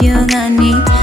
You're the piangani